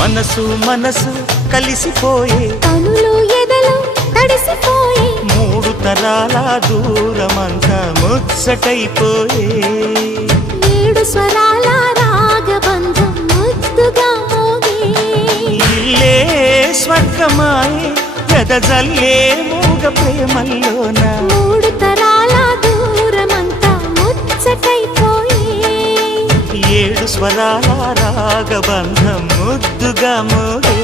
మనసు మనసు కలిసిపోయే కనులు ఎదలు తడిసిపోయే మూడు తరాల దూరమంతా ముచ్చటైపోయే ఏడు స్వరాల రాగబంధం ముద్దుగా మోగే ఇల్లే స్వర్గమాయే ఎదజల్లే మూగ ప్రేమల్లోన మూడు తరాల దూరమంతా ముచ్చటైపోయే ఏడు స్వరాల రాగబంధం ముద్దుగా మోగే